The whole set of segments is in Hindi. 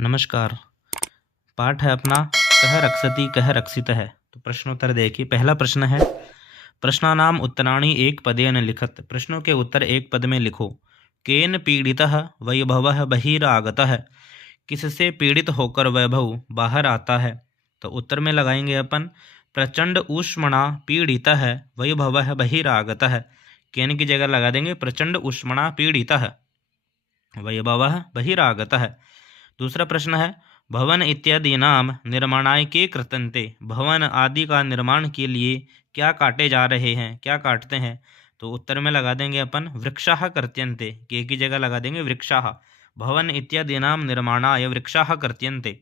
नमस्कार। पाठ है अपना कह रक्षति कह रक्षित है। तो प्रश्नोत्तर देखिए। पहला प्रश्न है, प्रश्नानाम उत्तराणि एक पदेन लिखत। प्रश्नों के उत्तर एक पद में लिखो। केन पीड़ितः वैभवः बहिरागतः। किससे पीड़ित होकर वैभव बाहर आता है। तो उत्तर में लगाएंगे अपन, प्रचंड ऊष्मणा पीड़ितः वैभवः बहिरागतः। केन की जगह लगा देंगे प्रचंड ऊष्मणा पीड़ितः वैभवः बहिरागतः। दूसरा प्रश्न है, भवन इत्यादि नाम निर्माणाय के कृतन्ते। भवन आदि का निर्माण के लिए क्या काटे जा रहे हैं, क्या काटते हैं। तो उत्तर में लगा देंगे अपन वृक्षाः कर्त्यन्ते। के की जगह लगा देंगे वृक्षाः। भवन इत्यादि नाम निर्माणाय वृक्षाः कर्त्यन्ते।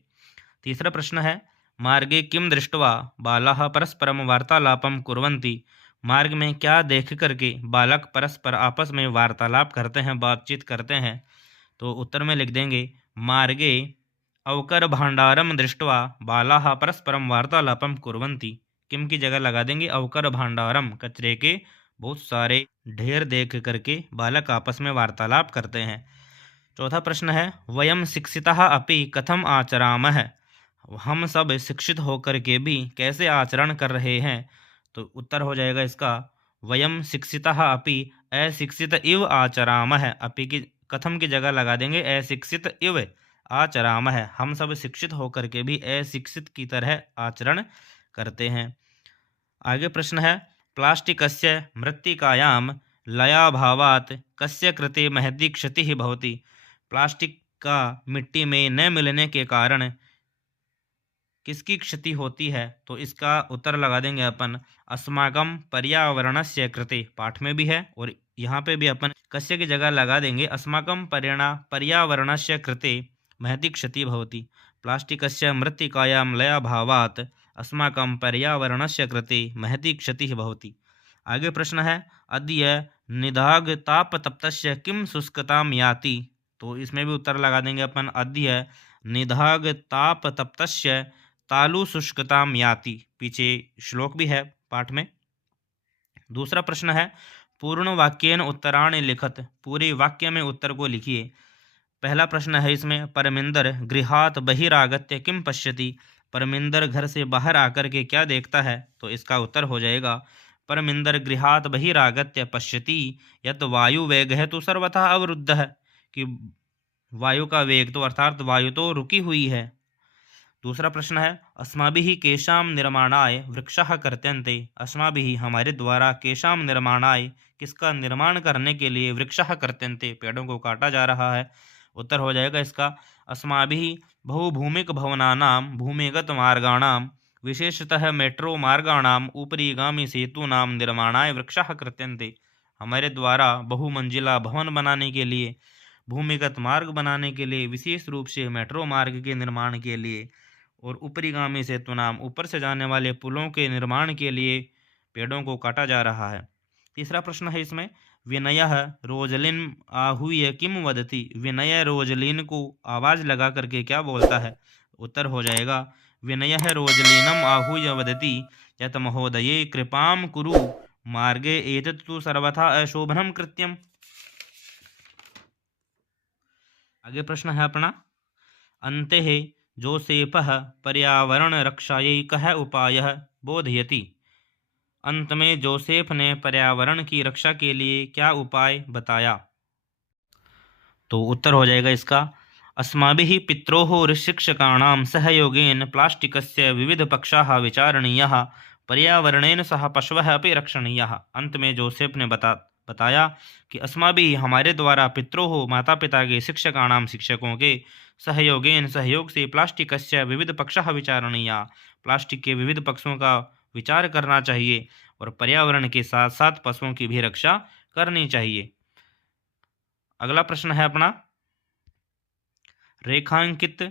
तीसरा प्रश्न है, मार्गे किम दृष्ट्वा बालाः परस्परम वार्तालापम कुर्वन्ति। मार्ग में क्या देख करके बालक परस्पर आपस में वार्तालाप करते हैं, बातचीत करते हैं। तो उत्तर में लिख देंगे, मार्गे अवकर भांडारम दृष्ट्वा बालाः परस्परम वार्तालापम कुर्वन्ति। किम की जगह लगा देंगे अवकर भांडारम। कचरे के बहुत सारे ढेर देख करके बालक आपस में वार्तालाप करते हैं। चौथा प्रश्न है, वयम शिक्षिताः अपि कथम आचरामः। हम सब शिक्षित होकर के भी कैसे आचरण कर रहे हैं। तो उत्तर हो जाएगा इसका, वयम शिक्षिताः अपि अशिक्षित इव आचरामः। अपि की कथम की जगह लगा देंगे अशिक्षित इव आचरामः। हम सब शिक्षित होकर के भी अशिक्षित की तरह आचरण करते हैं। आगे प्रश्न है, प्लास्टिकस्य मृत्तिकायां लयाभावात् कस्य कृते महती क्षतिः भवति। प्लास्टिक का मिट्टी में न मिलने के कारण किसकी क्षति होती है। तो इसका उत्तर लगा देंगे अपन, अस्माकं पर्यावरणस्य कृते। पाठ में भी है और यहाँ पे भी अपन कस्य की जगह लगा देंगे अस्माकं पर्यावरणस्य कृते महती क्षति भवति। प्लास्टिकस्य मृत्तिकायां लयाभावात् अस्माकं पर्यावरणस्य कृते महती क्षतिः भवति। आगे प्रश्न है, अद्य निदाघतापतप्तस्य किं शुष्कतां याति। तो इसमें भी उत्तर लगा देंगे अपन, अद्य निदाघतापतप्तस्य तालु शुष्कताम याति। पीछे श्लोक भी है पाठ में। दूसरा प्रश्न है, पूर्ण वाक्येन उत्तराणि लिखत। पूरे वाक्य में उत्तर को लिखिए। पहला प्रश्न है इसमें, परमिंदर गृहात बहिरागत्य किम पश्यति। परमिंदर घर से बाहर आकर के क्या देखता है। तो इसका उत्तर हो जाएगा, परमिंदर गृहात बहिरागत्य पश्यति यत वायु वेग है तो सर्वथा अवरुद्ध है। कि वायु का वेग तो अर्थात वायु तो रुकी हुई है। दूसरा प्रश्न है, अस्माभिः केशाम निर्माणाय वृक्षाः कर्त्यन्ते। अस्माभिः हमारे द्वारा केशाम निर्माणाय किसका निर्माण करने के लिए वृक्षाः कर्त्यन्ते पेड़ों को काटा जा रहा है। उत्तर हो जाएगा इसका, अस्माभिः बहुभूमिक भवनानां भूमिगत मार्गाणां विशेषतः मेट्रो मार्गाणां उपरिगामी सेतूनां निर्माणाय वृक्षाः कर्त्यन्ते। हमारे द्वारा बहुमंजिला भवन बनाने के लिए, भूमिगत मार्ग बनाने के लिए, विशेष रूप से मेट्रो मार्ग के निर्माण के लिए और ऊपरीगामी सेतु नाम ऊपर से जाने वाले पुलों के निर्माण के लिए पेड़ों को काटा जा रहा है। तीसरा प्रश्न है इसमें, विनयः रोजलिन आहूय किम वदति। विनय रोजलिन को आवाज लगा करके क्या बोलता है। उत्तर हो जाएगा, विनयः रोजलिनम आहूय वदति यत महोदये कृपाम कुरु मार्गे एतत् तु सर्वथा अशोभनम कृत्यम। आगे प्रश्न है अपना, अन्ते जोसेफः पर्यावरण रक्षायै कः उपायः बोधयति। अंत में जोसेफ ने पर्यावरण की रक्षा के लिए क्या उपाय बताया। तो उत्तर हो जाएगा इसका, अस्माभिः पित्रोः शिक्षकाणां सहयोगेन प्लास्टिकस्य विविधपक्षाः विचारणीयाः पर्यावरणेन सह पशवः अपि रक्षणीयाः। अंत में जोसेफ ने बताया कि अस्माभिः हमारे द्वारा पित्रोः माता पिता के शिक्षकाणां शिक्षकों के सहयोगेन सहयोग से प्लास्टिकस्य विविधपक्षाः विचारणीयाः प्लास्टिक के विविध पक्षों का विचार करना चाहिए और पर्यावरण के साथ साथ पशुओं की भी रक्षा करनी चाहिए। अगला प्रश्न है अपना, रेखांकित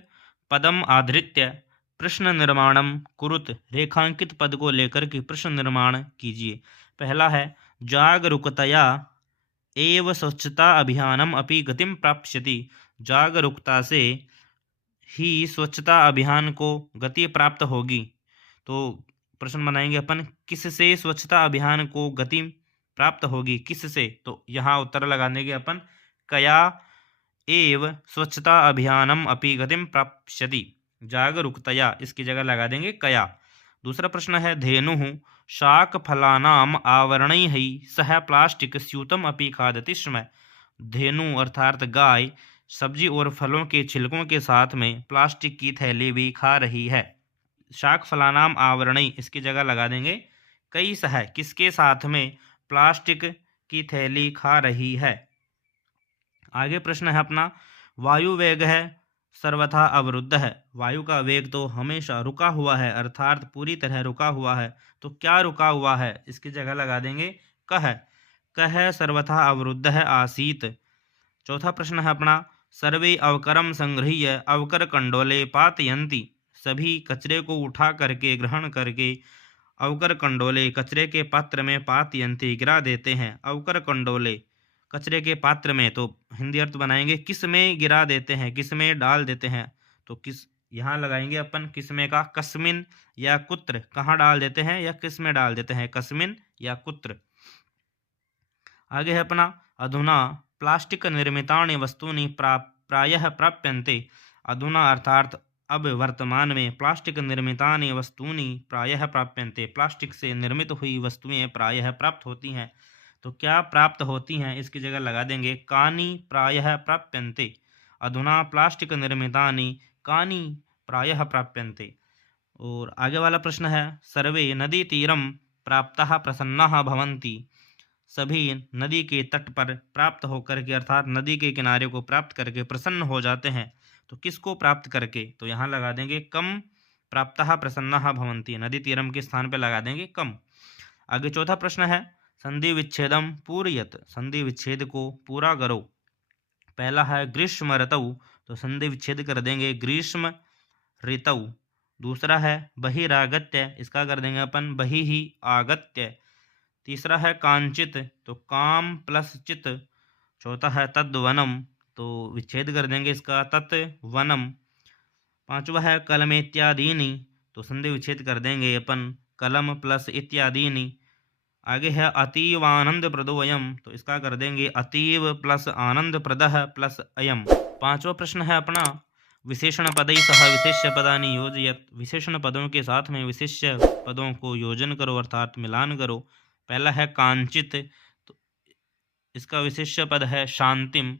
पदम आधृत्य प्रश्न निर्माणम कुरुत। रेखांकित पद को लेकर के प्रश्न निर्माण कीजिए। पहला है, जागरूकतया एव स्वच्छता अभियानम अपि गतिम प्राप्स्यति। जागरूकता से ही स्वच्छता अभियान को गति प्राप्त होगी। तो प्रश्न बनाएंगे अपन, किससे स्वच्छता अभियान को गति प्राप्त होगी, किससे। तो यहाँ उत्तर लगाने के अपन, कया एव स्वच्छता अभियानम अपि गतिम प्राप्स्यति। जागरूकतया इसकी जगह लगा देंगे कया। दूसरा प्रश्न है धेनुः शाकफलानाम आवरणैः सह प्लास्टिक स्यूतम अपि खादति स्म। धेनु अर्थात गाय सब्जी और फलों के छिलकों के साथ में प्लास्टिक की थैली भी खा रही है। शाक फलानाम आवरणई इसकी जगह लगा देंगे कई सह किसके साथ में प्लास्टिक की थैली खा रही है। आगे प्रश्न है अपना वायु वेग है सर्वथा अवरुद्ध है। वायु का वेग तो हमेशा रुका हुआ है अर्थात पूरी तरह रुका हुआ है। तो क्या रुका हुआ है इसकी जगह लगा देंगे कह। कह सर्वथा अवरुद्ध है आसीत। चौथा प्रश्न है अपना सर्वे अवकरम संगृह्य अवकर कंडोले पातयन्ति। सभी कचरे को उठा करके ग्रहण करके अवकर कंडोले कचरे के पात्र में पातयन्ति गिरा देते हैं। अवकर कंडोले कचरे के पात्र में, तो हिंदी अर्थ बनाएंगे किस में गिरा देते हैं, किस में डाल देते हैं। तो किस यहाँ लगाएंगे अपन किस में का कस्मिन या कुत्र, कहाँ डाल देते हैं या किस में डाल देते हैं, कस्मिन या कुत्र। आगे है अपना अधुना प्लास्टिक निर्मितानि वस्तूनि प्रायः प्राप्यन्ते। अधुना अर्थात अब वर्तमान में प्लास्टिक निर्मितानि वस्तूनि प्रायः प्राप्यन्ते प्लास्टिक से निर्मित हुई वस्तुएं प्रायः प्राप्त होती हैं। तो क्या प्राप्त होती हैं इसकी जगह लगा देंगे कानि प्रायः प्राप्यन्ते। अधुना प्लास्टिक निर्मितानि कानि प्रायः प्राप्यन्ते। और आगे वाला प्रश्न है सर्वे नदी तीरम प्राप्तः प्रसन्नाः भवन्ति। सभी नदी के तट पर प्राप्त होकर के अर्थात नदी के किनारे को प्राप्त करके प्रसन्न हो जाते हैं। तो किसको प्राप्त करके, तो यहाँ लगा देंगे कम प्राप्तः प्रसन्नाः भवन्ति। नदी तीरम के स्थान पर लगा देंगे कम। आगे चौथा प्रश्न है संधि विच्छेदम पूरयत। संधि विच्छेद को पूरा करो। पहला है ग्रीष्म ऋतौ, तो संधि विच्छेद कर देंगे ग्रीष्म ऋतौ। दूसरा है बहिरागत्य, इसका कर देंगे अपन बहि ही आगत्य। तीसरा है कांचित, तो काम प्लस चित। चौथा है तद्वनम, तो विच्छेद कर देंगे इसका तत् वनम। पांचवा है कलम इत्यादीनि, तो संधि विच्छेद कर देंगे अपन कलम प्लस इत्यादीनि। आगे है अतीव आनंद प्रदो अयम, तो इसका कर देंगे अतीव प्लस आनंद प्रदः प्लस अयम। पांचवा प्रश्न है अपना विशेषण पदै सह विशेष्य पदानि योजयत। विशेषण पदों के साथ में विशेष्य पदों को योजन करो अर्थात मिलान करो। पहला है कांचित, तो इसका विशेष्य पद है शांतिम।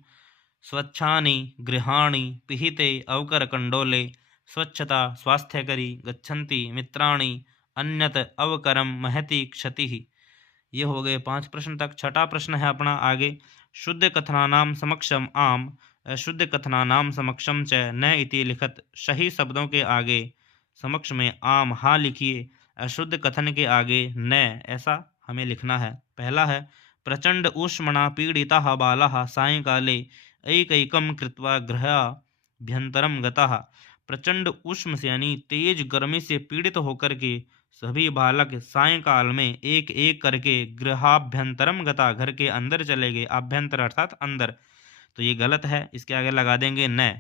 स्वच्छानि गृहाणि पिहिते अवकर कंडोले। स्वच्छता स्वास्थ्यकरी गच्छन्ति मित्राणि अन्यत अवकरम महति क्षतिः। ये हो गए 5 प्रश्न तक। छठा प्रश्न है अपना आगे शुद्ध कथनानाम समक्षम आम अशुद्ध कथनानाम समक्षम च न इति लिखत। सही शब्दों के आगे समक्ष में आम हाँ लिखिए, अशुद्ध कथन के आगे न ऐसा हमें लिखना है। पहला है प्रचंड ऊष्मणा पीड़िताः बालाः सायंकाले ऐकैकं कृत्वा गृहाभ्यन्तरं गताः। प्रचंड उष्ण से यानी तेज गर्मी से पीड़ित होकर के सभी बालक सायंकाल में एक एक करके गृहाभ्यंतरम गता घर के अंदर चले गए। आभ्यंतर अर्थात अंदर, तो ये गलत है, इसके आगे लगा देंगे न।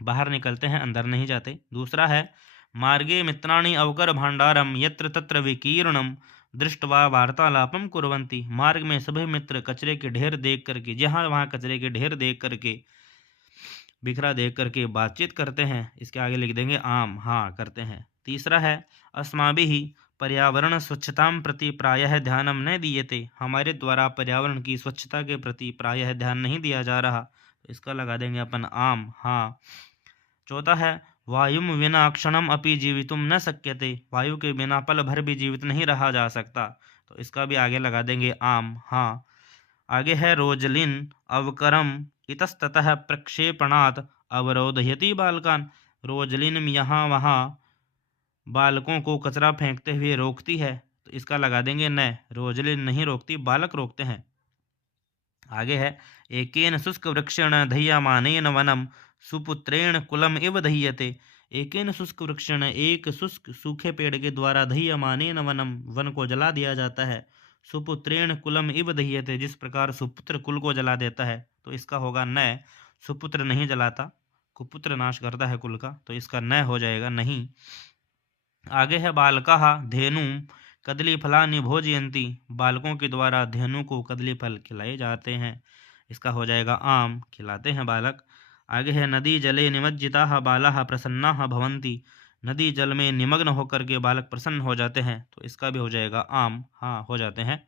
बाहर निकलते हैं, अंदर नहीं जाते। दूसरा है मार्गे मित्राणि अवकर भांडारम यत्र तत्र विकीर्णम दृष्टवा वार्तालापम कुर्वन्ति। मार्ग में सभी मित्र कचरे के ढेर देख करके, जहाँ वहाँ कचरे के ढेर देख करके, बिखरा देख करके बातचीत करते हैं। इसके आगे लिख देंगे आम हाँ करते हैं। तीसरा है अस्माभिः पर्यावरण स्वच्छतां प्रति प्रायः ध्यानं न दीयते। हमारे द्वारा पर्यावरण की स्वच्छता के प्रति प्रायः ध्यान नहीं दिया जा रहा, तो इसका लगा देंगे अपन आम हाँ। चौथा है वायुम विना क्षणम अपि जीवितुम न शक्यते। वायु के बिना पल भर भी जीवित नहीं रहा जा सकता, तो इसका भी आगे लगा देंगे आम हाँ। आगे है रोजलिन अवकरम इतस्ततः प्रक्षेपणात् अवरोधयति बालकान। रोजलिन यहाँ वहाँ बालकों को कचरा फेंकते हुए रोकती है, तो इसका लगा देंगे न। रोजलिन नहीं रोकती, बालक रोकते हैं। आगे है एकेन शुष्क वृक्षेण दह्यमानेन वनम सुपुत्रेण कुलम इव दह्यते। एकेन शुष्क वृक्षेण एक शुष्क सूखे पेड़ के द्वारा दह्यमानेन वनम वन को जला दिया जाता है। सुपुत्रेण कुलम इव दह्यते जिस प्रकार सुपुत्र कुल को जला देता है, तो इसका होगा न। सुपुत्र नहीं जलाता, कुपुत्र नाश करता है कुल का, तो इसका न हो जाएगा नहीं। आगे है बालकाः धेनु कदली फलानि भोजयन्ति। बालकों के द्वारा धेनु को कदली फल खिलाए जाते हैं। इसका हो जाएगा आम, खिलाते हैं बालक। आगे है नदी जले निमज्जिताः बालाः प्रसन्नाः भवन्ति। नदी जल में निमग्न होकर के बालक प्रसन्न हो जाते हैं, तो इसका भी हो जाएगा आम, हाँ हो जाते हैं।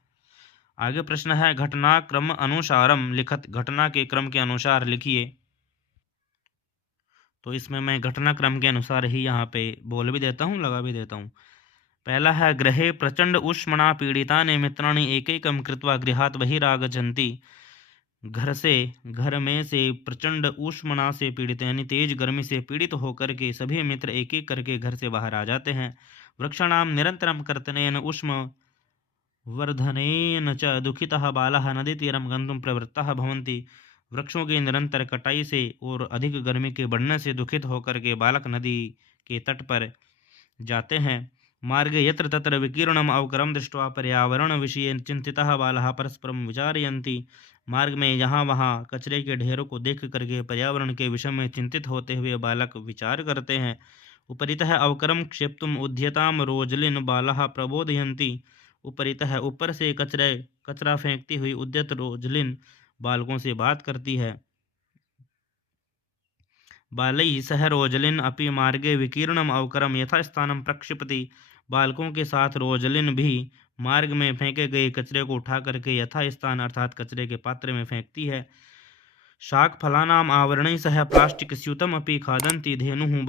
आगे प्रश्न है घटनाक्रम अनुसारम लिखत, घटना के क्रम के अनुसार लिखिए। तो इसमें मैं घटनाक्रम के अनुसार ही यहाँ पे बोल भी देता हूँ, लगा भी देता हूँ। पहला है गृहे प्रचंड उष्मणा पीड़ितानि मित्राणि एकैकं कृत्वा गृहात् बहिरागच्छन्ति। घर में से प्रचंड उष्मणा से पीड़ित यानी तेज गर्मी से पीड़ित होकर के सभी मित्र एक एक करके घर से बाहर आ जाते हैं। वृक्षाणां निरन्तरं कर्तनेन उष्म वर्धनेन च दुःखितः बालः नदीतीरं गन्तुं प्रवृत्तः भवन्ति। वृक्षों की निरंतर कटाई से और अधिक गर्मी के बढ़ने से दुखित होकर के बालक नदी के तट पर जाते हैं। मार्गे यत्र तत्र विकीर्णम अवकरम दृष्ट्वा पर्यावरण विषये चिंतितः बालः परस्परम विचारयन्ति। मार्ग में यहाँ वहाँ कचरे के ढेरों को देख करके पर्यावरण के विषय में चिंतित होते हुए बालक विचार करते हैं। उपरितः अवकरम क्षेप्तुम उद्यताम रोजलिन बालः प्रबोधयन्ति। उपरितः ऊपर से कचरा फेंकती हुई उद्यत रोजलिन बालकों से बात करती है। बालैः सह रोजलिन अपि मार्गे विकीर्णम अवकरम यथास्थानं प्रक्षिपति। बालकों के साथ रोजलिन भी मार्ग में फेंके गए कचरे को उठा करके यथास्थान अर्थात कचरे के पात्र में फेंकती है। शाक फलानाम आवरणैः सह प्लास्टिक स्यूतम अपि खादन्ति धेनुं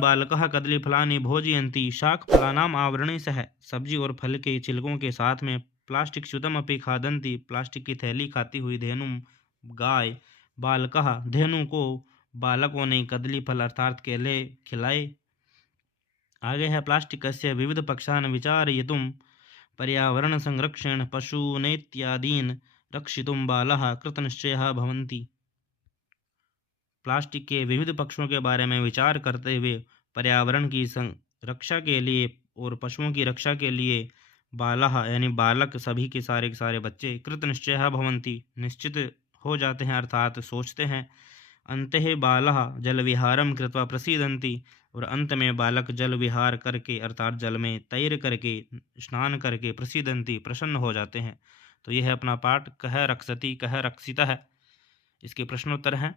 बालकः कदलीफलानि भोजयन्ति। शाक फलानाम आवरणैः सह सब्जी और फल के छिलकों के साथ में प्लास्टिक स्यूतम अपि खादन्ति प्लास्टिक की थैली खाती हुई धेनुं गाय बालकः धेनु को बालकों ने कदली फल अर्थात केले खिलाए। आगे है प्लास्टिकस्य विविध पक्षान् विचारयितुं पर्यावरण संरक्षण पशूनेत्यादीन् रक्षितुं बालः कृतनिश्चयः भवन्ति। प्लास्टिक के विविध पक्षों के बारे में विचार करते हुए पर्यावरण की रक्षा के लिए और पशुओं की रक्षा के लिए बालः यानी बालक सभी के सारे बच्चे कृतनिश्चयः भवन्ति निश्चित हो जाते हैं अर्थात सोचते हैं। अंते बालः जल विहारम कृत्वा प्रसीदन्ति और अंत में बालक जल विहार करके अर्थात जल में तैर करके स्नान करके प्रसीदन्ति प्रसन्न हो जाते हैं। तो यह है अपना पाठ कह रक्षति कह रक्षितः। इसके प्रश्नोत्तर हैं।